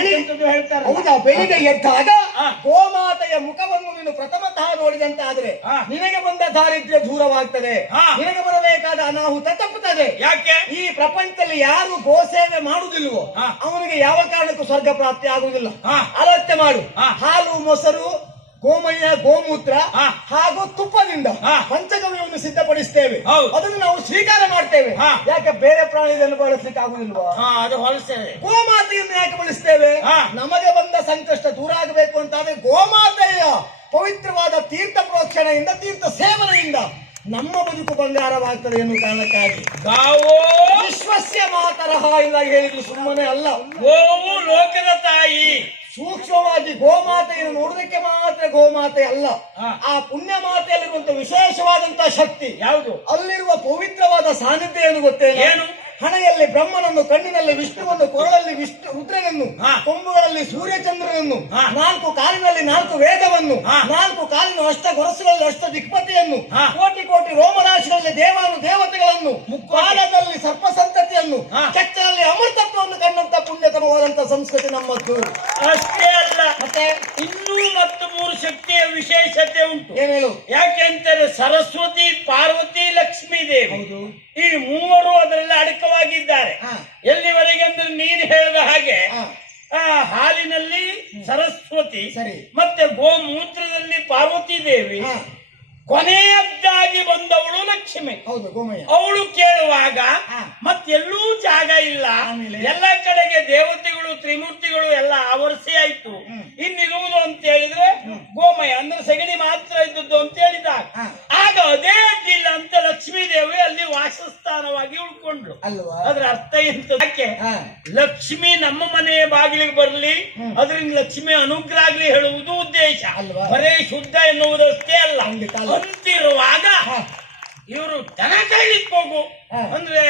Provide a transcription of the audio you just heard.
ಹೇಳ್ತಾರೆ. ಹೌದಾ? ಬೆಳಿಗ್ಗೆ ಎದ್ದಾಗ ಗೋಮಾತೆಯ ಮುಖವನ್ನು ನೀನು ಪ್ರಥಮತಃ ನೋಡಿದಂತೆ ಆದ್ರೆ ನಿನಗೆ ಬಂದ ದಾರಿದ್ರ್ಯ ದೂರವಾಗ್ತದೆ, ನಿನಗೆ ಬರಬೇಕಾದ ಅನಾಹುತ ತಪ್ಪುತ್ತದೆ. ಯಾಕೆ? ಈ ಪ್ರಪಂಚದಲ್ಲಿ ಯಾರು ಗೋಸೇವೆ ಮಾಡುವುದಿಲ್ವೋ ಅವನಿಗೆ ಯಾವ ಕಾರಣಕ್ಕೂ ಸ್ವರ್ಗ ಪ್ರಾಪ್ತಿ ಆಗುವುದಿಲ್ಲ. ಆಲೋಚನೆ ಮಾಡು. ಹಾಲು, ಮೊಸರು, ಗೋಮಯ, ಗೋಮೂತ್ರ ಹಾಗೂ ತುಪ್ಪದಿಂದ ಪಂಚಗವ್ಯವನ್ನು ಸಿದ್ಧಪಡಿಸ್ತೇವೆ. ಅದನ್ನು ನಾವು ಸ್ವೀಕಾರ ಮಾಡ್ತೇವೆ. ಯಾಕೆ ಬೇರೆ ಪ್ರಾಣಿಗಳನ್ನು ಬಳಸಲಿಕ್ಕೆ ಆಗುದಿಲ್ವಾ? ಅದು ಹೊಲಸೇವೆ. ಗೋಮಾತೆಯನ್ನು ಯಾಕೆ ಬಳಸ್ತೇವೆ? ನಮಗೆ ಬಂದ ಸಂಕಷ್ಟ ದೂರ ಆಗಬೇಕು ಅಂತಾದ್ರೆ ಗೋಮಾತೆಯ ಪವಿತ್ರವಾದ ತೀರ್ಥ ಪ್ರೋಕ್ಷಣೆಯಿಂದ, ತೀರ್ಥ ಸೇವನೆಯಿಂದ ನಮ್ಮ ಬದುಕು ಬಂಗಾರವಾಗ್ತದೆ ಎನ್ನುವ ಕಾರಣಕ್ಕಾಗಿ ಗಾವೋ ವಿಶ್ವಸ್ಯ ಮಾತರಹ ಇಲ್ಲ ಹೇಳಿದ್ರು ಸುಮ್ಮನೆ ಅಲ್ಲ. ಗೋವು ಲೋಕದ ತಾಯಿ. ಸೂಕ್ಷ್ಮವಾಗಿ ಗೋಮಾತೆಯನ್ನು ನೋಡುವುದಕ್ಕೆ ಮಾತ್ರ ಗೋಮಾತೆ ಅಲ್ಲ, ಆ ಪುಣ್ಯ ಮಾತೆಯಲ್ಲಿರುವಂತಹ ವಿಶೇಷವಾದಂತಹ ಶಕ್ತಿ ಯಾವುದು? ಅಲ್ಲಿರುವ ಪವಿತ್ರವಾದ ಸಾನ್ನಿಧ್ಯ ಏನು ಗೊತ್ತೇನು? ಏನು? ಹಣೆಯಲ್ಲಿ ಬ್ರಹ್ಮನನ್ನು, ಕಣ್ಣಿನಲ್ಲಿ ವಿಷ್ಣುವನ್ನು, ಕೊರಳಲ್ಲಿ ವಿಷ್ಣು ರುದ್ರನನ್ನು, ಕೊಂಬುಗಳಲ್ಲಿ ಸೂರ್ಯಚಂದ್ರನನ್ನು, 4 ಕಾಲಿನಲ್ಲಿ 4 ವೇದವನ್ನು, 4 ಕಾಲಿನ ಅಷ್ಟ ಗೊರಸುಗಳಲ್ಲಿ ಅಷ್ಟ ದಿಕ್ಪತಿಯನ್ನು, ಕೋಟಿ ಕೋಟಿ ರೋಮರಾಶಿಗಳಲ್ಲಿ ದೇವಾನು ದೇವತೆಗಳನ್ನು, ಮುಕ್ಕಾಲದಲ್ಲಿ ಸರ್ಪ ಸಂತತಿಯನ್ನು, ಕೆಚ್ಚರಲ್ಲಿ ಅಮೃತತ್ವವನ್ನು ಕಂಡಂತ ಪುಣ್ಯತಮವಾದಂತಹ ಸಂಸ್ಕೃತಿ ನಮ್ಮದ್ದು. ಅಷ್ಟೇ ಅಲ್ಲ, ಮತ್ತೆ ಇನ್ನೂ ಮತ್ತು 3 ಶಕ್ತಿಯ ವಿಶೇಷತೆ ಉಂಟು. ಏನ್ ಹೇಳು? ಯಾಕೆಂತಾರೆ ಸರಸ್ವತಿ, ಪಾರ್ವತಿ, ಲಕ್ಷ್ಮೀ ದೇವಿ ಈ ಮೂವರು ಅದರಲ್ಲಿ ಅಡಕವಾಗಿದ್ದಾರೆ. ಎಲ್ಲಿವರೆಗೆ ಅಂದ್ರೆ ನೀನು ಹೇಳಿದ ಹಾಗೆ ಹಾಲಿನಲ್ಲಿ ಸರಸ್ವತಿ, ಮತ್ತೆ ಗೋಮೂತ್ರದಲ್ಲಿ ಪಾರ್ವತಿ ದೇವಿ, ಕೊನೆಯದ್ದಾಗಿ ಬಂದವಳು ಲಕ್ಷ್ಮಿ. ಹೌದು, ಗೋಮಯ. ಅವಳು ಕೇಳುವಾಗ ಮತ್ತೆಲ್ಲೂ ಜಾಗ ಇಲ್ಲ, ಎಲ್ಲ ಕಡೆಗೆ ದೇವತೆಗಳು, ತ್ರಿಮೂರ್ತಿಗಳು ಎಲ್ಲ ಆವರಿಸಿ ಆಯ್ತು. ಇನ್ನಿರುವುದು ಅಂತ ಹೇಳಿದ್ರೆ ಗೋಮಯ ಅಂದ್ರೆ ಸಗಣಿ ಮಾತ್ರ ಇದ್ದದ್ದು ಅಂತ ಹೇಳಿದಾಗ, ಆಗ ಅದೇ ಅಡ್ಡಿಲ್ಲ ಅಂತ ಲಕ್ಷ್ಮೀ ದೇವಿ ಅಲ್ಲಿ ವಾಸಸ್ಥಾನವಾಗಿ ಉಳ್ಕೊಂಡ್ರು. ಅದ್ರ ಅರ್ಥ ಎಂತ? ಯಾಕೆ ಲಕ್ಷ್ಮಿ ನಮ್ಮ ಮನೆಯ ಬಾಗಿಲಿಗೆ ಬರಲಿ, ಅದರಿಂದ ಲಕ್ಷ್ಮಿ ಅನುಗ್ರಹ ಆಗ್ಲಿ ಹೇಳುವುದು ಉದ್ದೇಶ. ಬರೇ ಶುದ್ಧ ಎನ್ನುವುದಷ್ಟೇ ಅಲ್ಲ. ಅಂತಿರುವಾಗ ಇವರು ದನ ಕಾಯ್ಲಿಕ್ಕೆ ಹೋಗು ಅಂದ್ರೆ